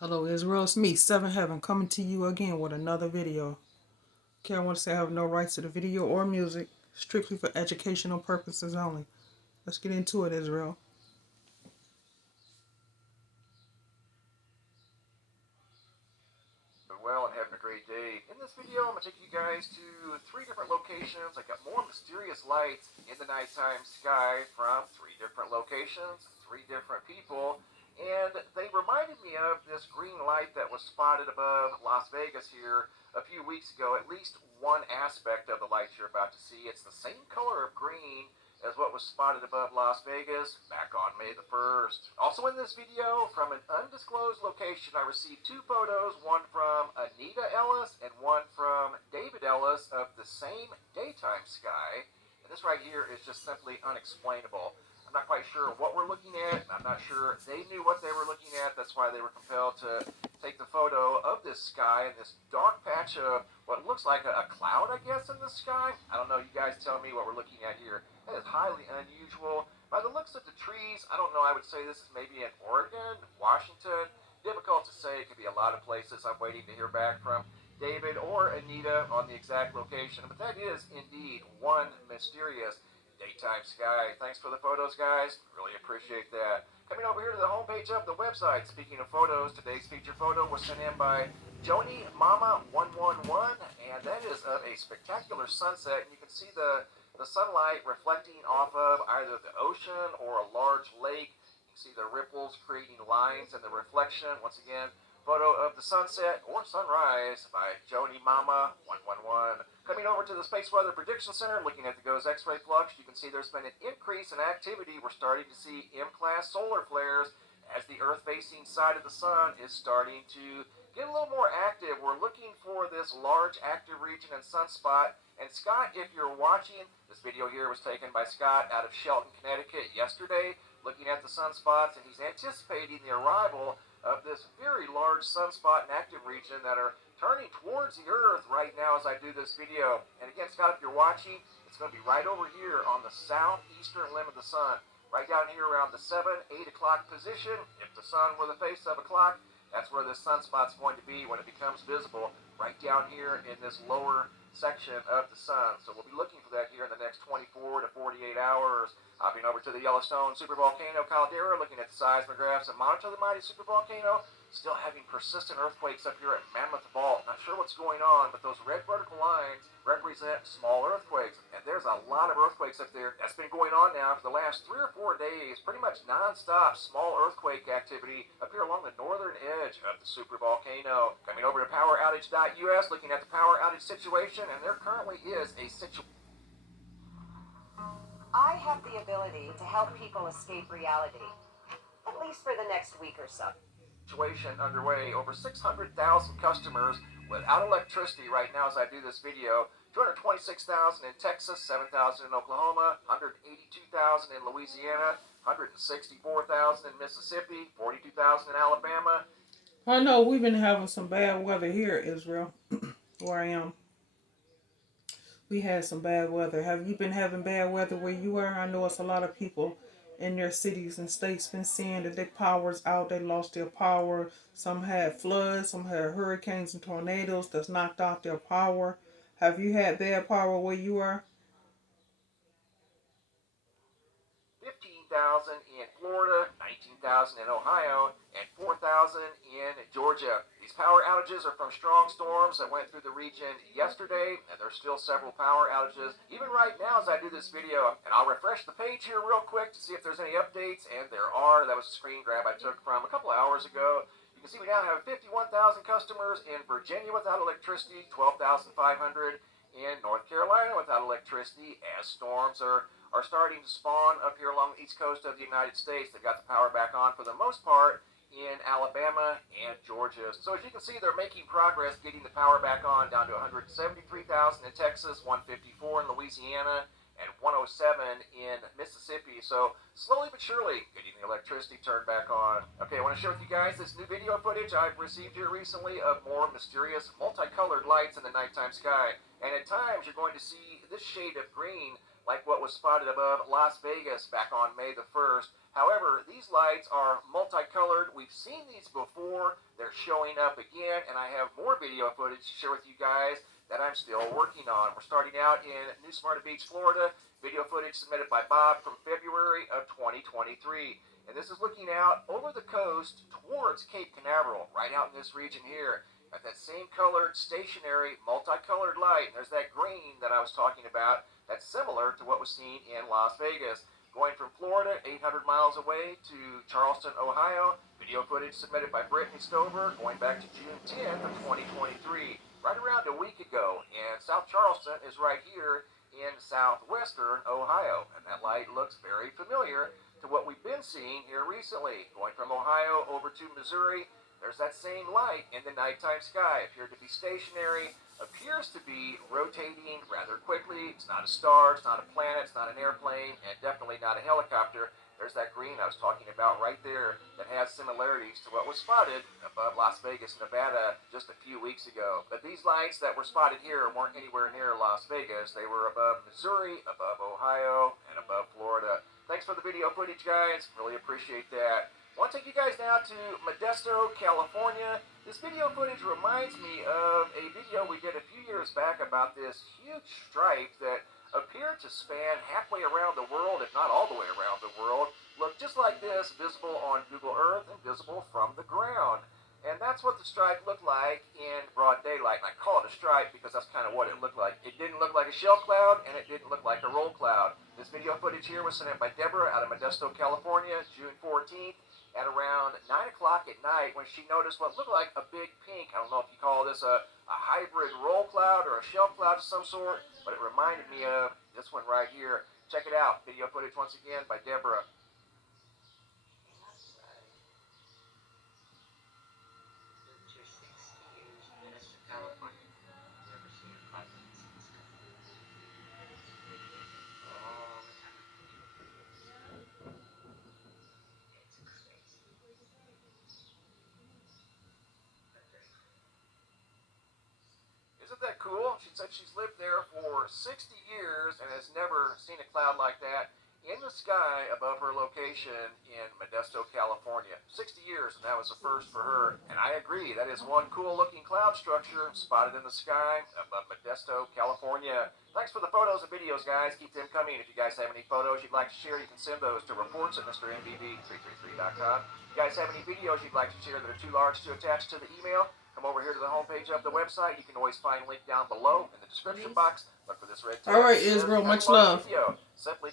Hello Israel, it's me, Seven Heaven, coming to you again with another video. Okay, I want to say I have no rights to the video or music, strictly for educational purposes only. Let's get into it, Israel. Well, and having a great day. In this video, I'm going to take you guys to three different locations. I got more mysterious lights in the nighttime sky from three different locations, three different people, and they reminded me of this green light that was spotted above Las Vegas here a few weeks ago. At least one aspect of the light you're about to see. It's the same color of green as what was spotted above Las Vegas back on May the 1st. Also in this video, from an undisclosed location, I received two photos, one from Anita Ellis and one from David Ellis of the same daytime sky. And this right here is just simply unexplainable. I'm not quite sure what we're looking at, and I'm not sure they knew what they were looking at. That's why they were compelled to take the photo of this sky and this dark patch of what looks like a cloud, I guess, in the sky. I don't know. You guys tell me what we're looking at here. That is highly unusual. By the looks of the trees, I don't know. I would say this is maybe in Oregon, Washington. Difficult to say. It could be a lot of places. I'm waiting to hear back from David or Anita on the exact location. But that is indeed one mysterious daytime sky. Thanks for the photos, guys. Really appreciate that. Coming over here to the homepage of the website. Speaking of photos, today's feature photo was sent in by Joni Mama 111, and that is of a spectacular sunset. And you can see the sunlight reflecting off of either the ocean or a large lake. You can see the ripples creating lines and the reflection. Once again, photo of the sunset or sunrise by Joni Mama 111. Coming over to the Space Weather Prediction Center, looking at the GOES X-ray flux, you can see there's been an increase in activity. We're starting to see M-class solar flares as the Earth-facing side of the sun is starting to get a little more active. We're looking for this large active region and sunspot. And Scott, if you're watching, this video here was taken by Scott out of Shelton, Connecticut yesterday, looking at the sunspots, and he's anticipating the arrival of this very large sunspot and active region that are turning towards the Earth right now as I do this video. And again, Scott, if you're watching, it's going to be right over here on the southeastern limb of the sun, right down here around the 7, 8 o'clock position. If the sun were the face of a clock, that's where this sunspot's going to be when it becomes visible, right down here in this lower section of the sun. So we'll be looking for that here in the next 24 to 48 hours. Hopping over to the Yellowstone supervolcano caldera, looking at the seismographs and monitor the mighty supervolcano. Still having persistent earthquakes up here at Mammoth Fault. Not sure what's going on, but those red vertical lines represent small earthquakes. And there's a lot of earthquakes up there. That's been going on now for the last 3 or 4 days. Pretty much non-stop small earthquake activity up here along the northern edge of the supervolcano. Coming over to poweroutage.us, looking at the power outage situation, and there currently is a situation. I have the ability to help people escape reality, at least for the next week or so. Situation underway. Over 600,000 customers without electricity right now as I do this video. 226,000 in Texas, 7,000 in Oklahoma, 182,000 in Louisiana, 164,000 in Mississippi, 42,000 in Alabama. I know we've been having some bad weather here, Israel, where I am. We had some bad weather. Have you been having bad weather where you are? I know it's a lot of people in their cities and states been seeing that their power's out. They lost their power. Some had floods. Some had hurricanes and tornadoes that's knocked out their power. Have you had bad power where you are? 15,000 in Florida, 19,000 in Ohio, and 4,000 in Georgia. These power outages are from strong storms that went through the region yesterday, and there's still several power outages even right now as I do this video. And I'll refresh the page here real quick to see if there's any updates, and there are. That was a screen grab I took from a couple of hours ago. You can see we now have 51,000 customers in Virginia without electricity, 12,500 in North Carolina without electricity as storms are starting to spawn up here along the east coast of the United States. They've got the power back on for the most part in Alabama and Georgia. So as you can see, they're making progress getting the power back on down to 173,000 in Texas, 154 in Louisiana, and 107 in Mississippi. So slowly but surely getting the electricity turned back on. Okay, I want to share with you guys this new video footage I've received here recently of more mysterious multicolored lights in the nighttime sky. And at times you're going to see this shade of green like what was spotted above Las Vegas back on May the 1st. However, these lights are multicolored. We've seen these before. They're showing up again, and I have more video footage to share with you guys that I'm still working on. We're starting out in New Smyrna Beach, Florida. Video footage submitted by Bob from February of 2023. And this is looking out over the coast towards Cape Canaveral, right out in this region here. Got that same colored, stationary, multicolored light. There's that green that I was talking about. That's similar to what was seen in Las Vegas. Going from Florida, 800 miles away, to Charleston, Ohio. Video footage submitted by Brittany Stover, going back to June 10th of 2023. Right around a week ago. And South Charleston is right here in southwestern Ohio. And that light looks very familiar to what we've been seeing here recently. Going from Ohio over to Missouri, there's that same light in the nighttime sky. Appeared to be stationary, appears to be rotating rather quickly. It's not a star, it's not a planet, it's not an airplane, and definitely not a helicopter. There's that green I was talking about right there that has similarities to what was spotted above Las Vegas, Nevada just a few weeks ago. But these lights that were spotted here weren't anywhere near Las Vegas. They were above Missouri, above Ohio, and above Florida. Thanks for the video footage, guys. Really appreciate that. I want to take you guys now to Modesto, California. This video footage reminds me of a video we did a few years back about this huge stripe that appeared to span halfway around the world, if not all the way around the world. Looked just like this, visible on Google Earth and visible from the ground. And that's what the stripe looked like in broad daylight. And I call it a stripe because that's kind of what it looked like. It didn't look like a shell cloud, and it didn't look like a roll cloud. This video footage here was sent in by Deborah out of Modesto, California, June 14th. At around 9 o'clock at night, when she noticed what looked like a big pink, I don't know if you call this a hybrid roll cloud or a shell cloud of some sort, but it reminded me of this one right here. Check it out. Video footage once again by Deborah. Isn't that cool? She said she's lived there for 60 years and has never seen a cloud like that in the sky above her location in Modesto, California. 60 years, and that was a first for her. And I agree, that is one cool looking cloud structure spotted in the sky above Modesto, California. Thanks for the photos and videos, guys. Keep them coming. If you guys have any photos you'd like to share, you can send those to reports@MrMVV333.com. If you guys have any videos you'd like to share that are too large to attach to the email, come over here to the homepage of the website. You can always find a link down below in the description box. Look for this red tab. All right, Israel, much love. Simply